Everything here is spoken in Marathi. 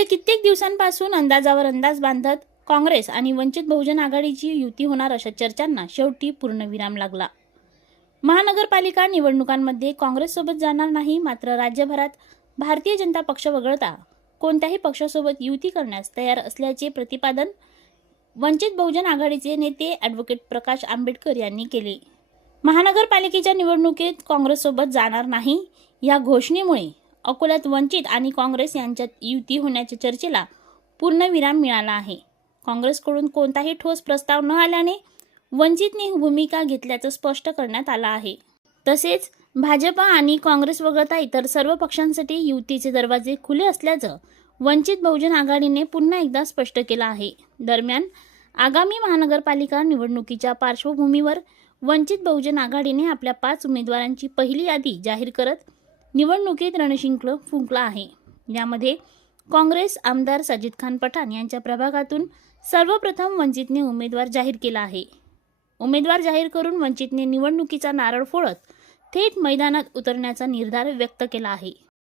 गेले कित्येक दिवसांपासून अंदाजावर अंदाज बांधत काँग्रेस आणि वंचित बहुजन आघाडीची युती होणार अशा चर्चांना शेवटी पूर्णविराम लागला। महानगरपालिका निवडणुकांमध्ये काँग्रेससोबत जाणार नाही, मात्र राज्यभरात भारतीय जनता पक्ष वगळता कोणत्याही पक्षासोबत युती करण्यास तयार असल्याचे प्रतिपादन वंचित बहुजन आघाडीचे नेते ॲडव्होकेट प्रकाश आंबेडकर यांनी केले। महानगरपालिकेच्या निवडणुकीत काँग्रेससोबत जाणार नाही या घोषणेमुळे अकोल्यात वंचित आणि काँग्रेस यांच्यात युती होण्याच्या चर्चेला पूर्णविराम मिळाला आहे। काँग्रेसकडून कोणताही ठोस प्रस्ताव न आल्याने वंचितने भूमिका घेतल्याचं स्पष्ट करण्यात आलं आहे। तसेच भाजप आणि काँग्रेस वगळता इतर सर्व पक्षांसाठी युतीचे दरवाजे खुले असल्याचं वंचित बहुजन आघाडीने पुन्हा एकदा स्पष्ट केलं आहे। दरम्यान आगामी महानगरपालिका निवडणुकीच्या पार्श्वभूमीवर वंचित बहुजन आघाडीने आपल्या 5 उमेदवारांची पहिली यादी जाहीर करत निवडणुकीत रणशिंग फुंकला आहे। यामध्ये काँग्रेस आमदार साजिद खान पठाण यांच्या प्रभागातून सर्वप्रथम वंचितने उमेदवार जाहीर केला आहे। उमेदवार जाहीर करून वंचितने निवडणुकीचा नारळ फोडत थेट मैदानात उतरण्याचा निर्धार व्यक्त केला आहे।